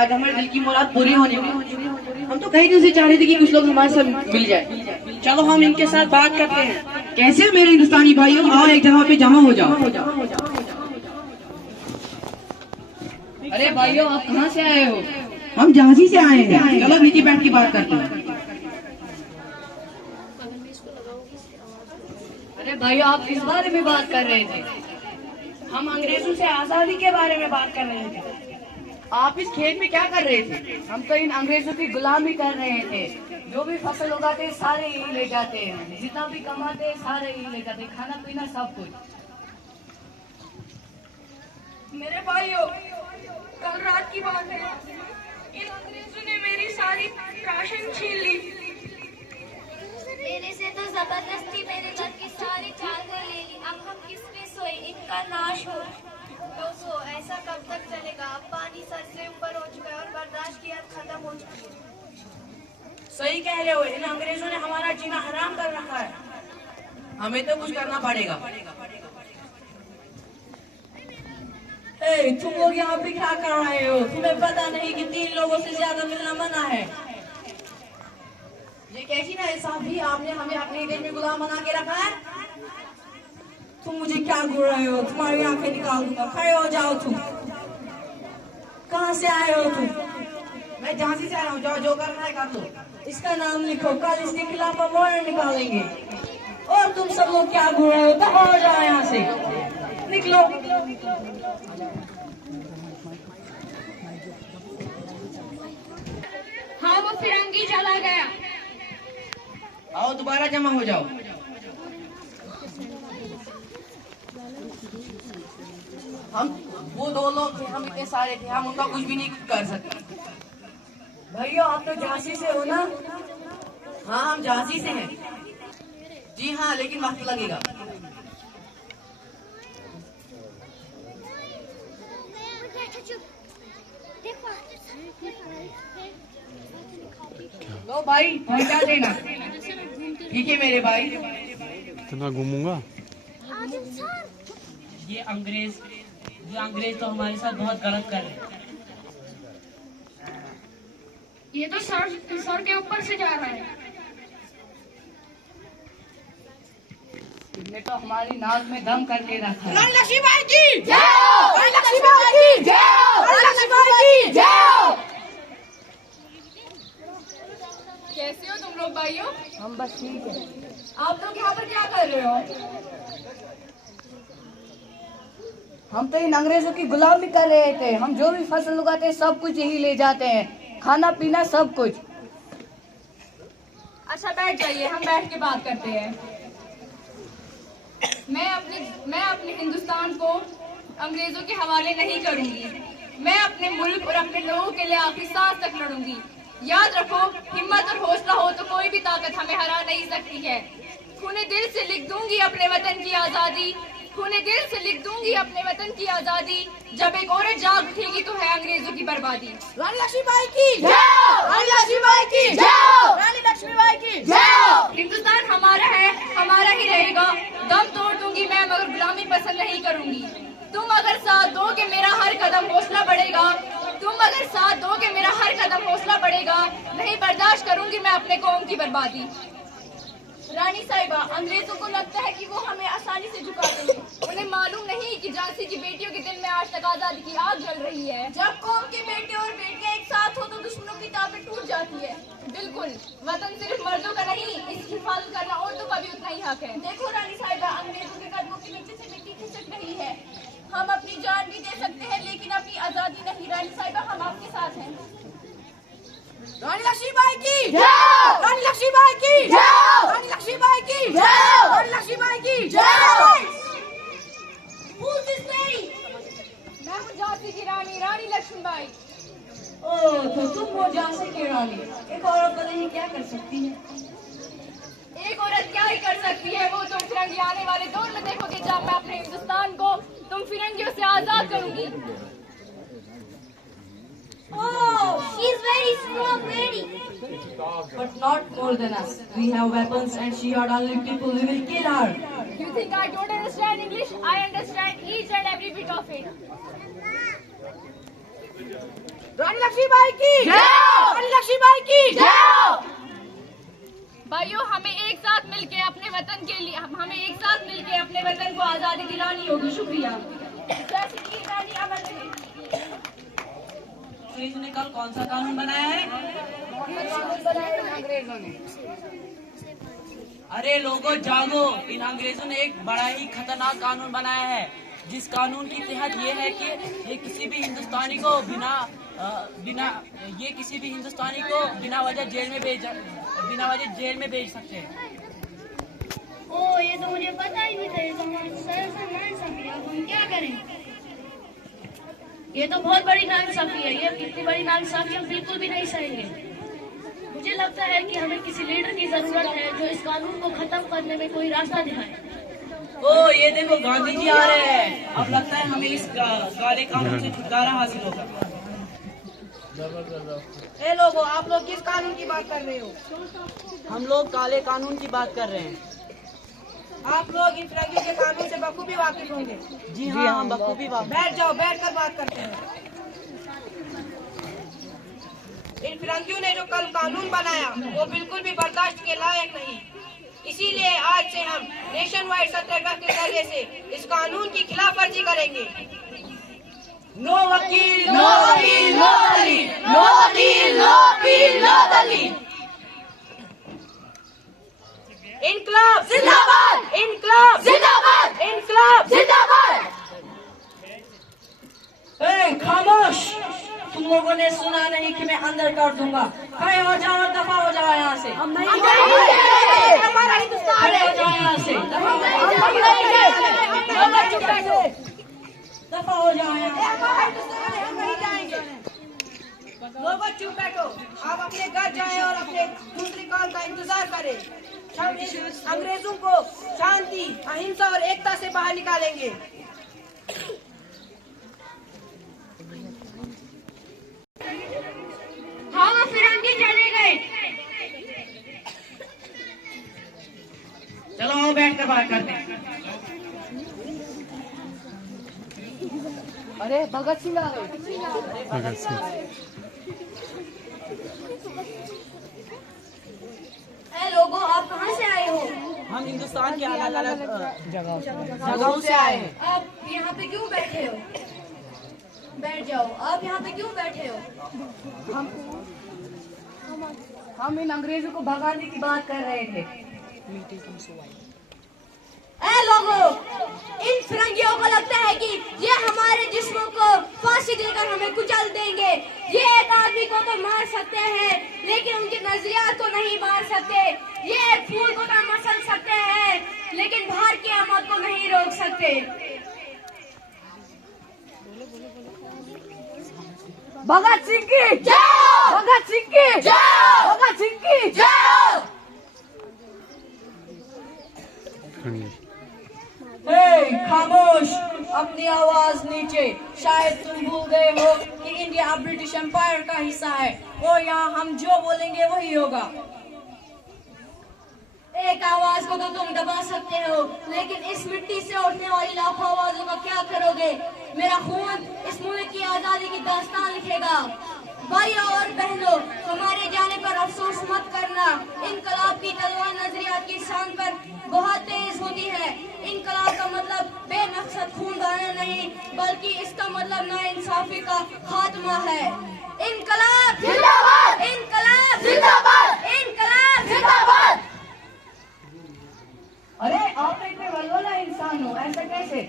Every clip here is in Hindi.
आज हमारे दिल की मुराद पूरी होने में। हम तो कई दिन से चाह रहे थे कि कुछ लोग हमारे साथ मिल जाए। चलो हम इनके साथ बात करते हैं। कैसे मेरे हिंदुस्तानी भाइयों, आओ एक जगह पे जमा हो जाओ। अरे भाइयों, आप कहाँ से आए हो? हम झांसी से आए हैं। चलो नीचे बैठ के बात करते हैं। अरे भाइयों, आप किस बारे में बात कर रहे थे? हम अंग्रेजों से आजादी के बारे में बात कर रहे थे। आप इस खेत में क्या कर रहे थे? हम तो इन अंग्रेजों की गुलामी कर रहे थे। जो भी फसल उगाते हैं सारे यही ले जाते हैं, जितना भी कमाते हैं सारे यही ले जाते हैं, खाना पीना सब कुछ। मेरे भाइयों, कल रात की बात है, इन अंग्रेजों ने मेरी सारी राशन छीन ली। मेरे से तो जबरदस्ती मेरे घर की सारी चादरें ले ली। अब हम किस पे सोए? इनका नाश हो। दोस्तों, ऐसा कब तक चलेगा? अब पानी सर से ऊपर हो चुका है और बर्दाश्त की हद खत्म हो चुकी है। सही कह रहे हो, इन अंग्रेजों ने हमारा जीना हराम कर रखा है। हमें तो कुछ करना पड़ेगा। तुम लोग यहाँ पे क्या कर रहे हो? तुम्हें पता नहीं कि 3 लोगों से ज्यादा मिलना मना है? ये कैसी ना इंसाफी, आपने हमें अपने देश में गुलाम बना के रखा है। तुम मुझे क्या घूर रहे हो? तुम्हारी आंखें निकाल दूंगा। खड़े हो जाओ। तुम कहाँ से आए हो? तुम? मैं झांसी से आया हूँ। जाओ, जो करना है कर लो। इसका नाम लिखो, कल इसके खिलाफ हम वारंट निकालेंगे। और तुम सब लोग क्या घूर रहे हो? बाहर जाओ यहाँ से, निकलो। हाँ, वो फिरंगी चला गया। आओ दोबारा जमा हो जाओ। हम वो 2 लोग थे, हम इतने सारे थे, हम उनका कुछ भी नहीं कर सकते। भैया, आप तो झांसी से हो ना? हाँ, हम झांसी से हैं। जी हाँ, लेकिन वक्त लगेगा। लो भाई, तुम्हें क्या देना? ठीक है मेरे भाई। इतना घूमूंगा। ये अंग्रेज तो हमारे साथ बहुत गलत कर रहे हैं। ये तो सर के ऊपर से जा रहा है। तुमने तो हमारी नाक में दम करके रखा है। रानी लक्ष्मीबाई की जय! रानी लक्ष्मीबाई की जय! रानी लक्ष्मीबाई की जय! कैसे हो तुम लोग भाइयों? हम बस ठीक है। आप लोग यहाँ पर क्या कर रहे हो? हम तो इन अंग्रेजों की गुलामी कर रहे थे। हम जो भी फसल उगाते हैं सब कुछ यही ले जाते हैं, खाना पीना सब कुछ। अच्छा, बैठ जाइए, हम बैठ के बात करते हैं। मैं अपने हिंदुस्तान को अंग्रेजों के हवाले नहीं करूंगी। मैं अपने मुल्क और अपने लोगों के लिए आखिरी सांस तक लड़ूंगी। याद रखो, हिम्मत और हौसला हो तो कोई भी ताकत हमें हरा नहीं सकती है। खूने दिल से लिख दूंगी अपने वतन की आजादी। खूने दिल से लिख दूंगी अपने वतन की आजादी। जब एक औरत जाग उठेगी तो है अंग्रेजों की बर्बादी। रानी लक्ष्मीबाई की जय! रानी लक्ष्मीबाई की जय! रानी लक्ष्मीबाई की जय! हिंदुस्तान हमारा है, हमारा ही रहेगा। दम तोड़ दूंगी मैं, मगर गुलामी पसंद नहीं करूंगी। तुम अगर साथ दोगे मेरा हर कदम हौसला बढ़ेगा। तुम अगर साथ दोगे मेरा हर कदम हौसला बढ़ेगा। नहीं बर्दाश्त करूंगी मैं अपने कौम की बर्बादी। रानी साहिबा, अंग्रेजों को लगता है कि वो हमें आसानी से झुका देंगे। उन्हें मालूम नहीं कि झांसी की बेटियों के दिल में आज तक आजादी की आग जल रही है। जब कौम के बेटे और बेटियां एक साथ हो तो दुश्मनों की ताकत टूट जाती है। बिल्कुल, वतन सिर्फ मर्दों का नहीं, इसकी हिफाजत करना औरतों का भी उतना ही हक है। देखो रानी साहिबा, अंग्रेजों के कदमों के नीचे से मिट्टी खिसक रही है। हम अपनी जान भी दे सकते हैं, लेकिन अपनी आजादी नहीं। रानी साहिबा, हम आपके साथ हैं। रानी लक्ष्मीबाई की जय! रानी लक्ष्मीबाई की जय! रानी लक्ष्मीबाई की जय! रानी लक्ष्मीबाई की जय! मैं हूँ झांसी की रानी, रानी लक्ष्मीबाई। ओह, तो तुम हो झांसी की रानी। एक औरत पता नहीं क्या कर सकती है। एक औरत क्या ही कर सकती है? वो तुम फिरंगी आने वाले दौर में देखोगे जब मैं अपने हिंदुस्तान को तुम फिरंगियों से आजाद करूंगी। Oh, she's very strong lady. But not more than us. We have weapons and she had only people. We will kill her. You think I don't understand English? I understand each and every bit of it. रानी लक्ष्मीबाई की जय हो! रानी लक्ष्मीबाई की भाइयों, हमें एक साथ मिलकर अपने वतन के लिए हमें एक साथ मिलकर अपने वतन को आजादी दिलानी होगी। शुक्रिया। इसने कल कौन सा कानून बनाया है? अंग्रेजों ने। अरे लोगों जागो, इन अंग्रेजों ने एक बड़ा ही खतरनाक कानून बनाया है, जिस कानून के तहत ये है कि ये किसी भी हिंदुस्तानी को बिना वजह जेल में भेज सकते हैं। ओ, ये तो मुझे पता ही नहीं था। ये तो हमारे सर से नाइंसाफी है। अब हम क्या करें? ये तो बहुत बड़ी नाइंसाफी है। ये इतनी बड़ी नाइंसाफी हम बिल्कुल भी नहीं सहेंगे। मुझे लगता है कि हमें किसी लीडर की जरूरत है जो इस कानून को खत्म करने में कोई रास्ता दिखाए। ओ ये देखो, गांधी जी आ रहे हैं। अब लगता है हमें इस काले कानून से छुटकारा हासिल होगा। ए लोगों, आप लोग किस कानून की बात कर रहे हो? हम लोग काले कानून की बात कर रहे हैं। आप लोग इन फिरंगियों के कानून से बखूबी वाकिफ होंगे। जी हाँ, हम बखूबी वाकिफ। बैठ जाओ, बैठ कर बात करते हैं। इन फिरंगियों ने जो कल कानून बनाया वो बिल्कुल भी बर्दाश्त के लायक नहीं। इसीलिए आज से हम नेशन वाइड सत्याग्रह के जरिए से इस कानून की खिलाफ वर्जी करेंगे। नो वकील, नो वकील, नो दलील, नो वकील, नो अपील, नो दलील। इनकलाब जिंदाबाद, इनकलाब जिंदाबाद, इनकलाब जिंदाबाद। खामोश, तुम लोगों ने सुना नहीं कि मैं अंदर कर दूंगा। खड़े हो जाओ और दफा हो जाओ यहाँ से। हम नहीं जाएंगे। हमारा हिंदुस्तान है। खड़े हो जाओ यहाँ से। दफा हो जाओ यहाँ से। हमारा हिंदुस्तान है, हम नहीं जाएंगे। लोगों चुप बैठो। आप अपने घर जाएं और अपने दूसरी कॉल का इंतजार करें। हम इन अंग्रेजों को शांति, अहिंसा और एकता से बाहर निकालेंगे। हाँ, वो फिरंगी चले गए। चलो आओ, बैठ कर बात करते हैं। अरे भगत सिंह आ गए। भगत सिंह। लोगों, आप कहाँ से आए हो? हम हिंदुस्तान के अलग अलग जगहों से आए हैं। आप यहाँ पे क्यों बैठे हो? बैठ जाओ। आप यहाँ पे क्यों बैठे हो? हम इन अंग्रेजों को भगाने की बात कर रहे थे। लोगों, इन फिरंगियों को लगता है कि ये हमारे जिस्मों को फांसी देकर हमें कुचल देंगे। ये एक आदमी को तो मार सकते हैं, लेकिन उनके नजरियात को नहीं मार सकते। ये एक फूल को तो मसल सकते हैं, लेकिन बाहर की आमद को नहीं रोक सकते। भगत सिंह की जय! भगत सिंह की जय! भगत सिंह की जय! खामोश, अपनी आवाज नीचे। शायद तुम भूल गए हो कि इंडिया ब्रिटिश एम्पायर का हिस्सा है और यहाँ हम जो बोलेंगे वही होगा। एक आवाज को तो तुम दबा सकते हो, लेकिन इस मिट्टी से उठने वाली लाखों आवाजों का क्या करोगे? मेरा खून इस मुल्क की आजादी की दास्तान लिखेगा। भाइयों और बहनों, हमारे जाने पर अफसोस मत करना। इनकलाब की तलवार नजरियात की शान पर बहुत तेज होती है। इनकलाब का मतलब बेमकसद खून बहाना नहीं, बल्कि इसका मतलब नाइंसाफी का खात्मा है। इनकलाब जिंदाबाद! इनकलाब जिंदाबाद! इनकलाब जिंदाबाद! अरे आप तो इतने वल्वला इंसान हो, ऐसा कैसे?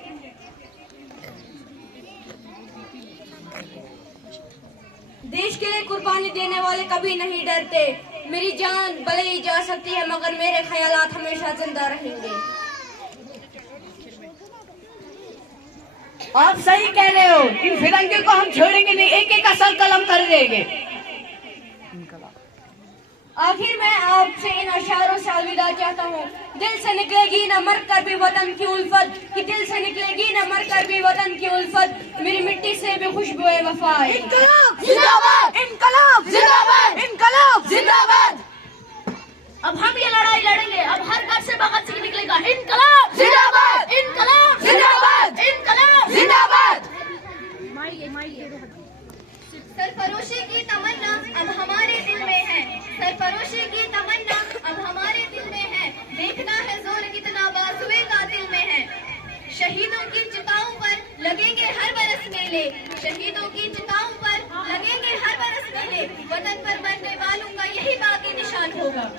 देश के लिए कुर्बानी देने वाले कभी नहीं डरते। मेरी जान भले ही जा सकती है, मगर मेरे ख्यालात हमेशा जिंदा रहेंगे। आप सही कह रहे हो। इन फिरंगियों को हम छोड़ेंगे नहीं, एक एक का सर कलम कर देंगे। आखिर मैं आपसे इन अशारों से अलविदा चाहता हूँ। दिल से निकलेगी न मर कर भी वतन की उल्फत, कि दिल से निकलेगी न मर कर भी वतन की उल्फत, मेरी मिट्टी से भी खुशबू है वफा। इनकलाब जिंदाबाद! इनकलाब जिंदाबाद! इनकलाब जिंदाबाद! अब हम ये लड़ाई लड़ेंगे। अब हर घर से भगत सिंह निकलेगा। इनकलाब जिंदाबाद! इनकलाब जिंदाबाद! इनकलाब जिंदाबाद! सरफरोशी की तमन्ना अब हमारे दिल में है, सरफरोशी की तमन्ना अब हमारे दिल में है, देखना है जोर कितना बाजुए कातिल में है। शहीदों की चिताओं पर लगेंगे हर बरस मेले, शहीदों की चिताओं पर लगेंगे हर बरस मेले, वतन पर मरने वालों का यही बाकी निशान होगा।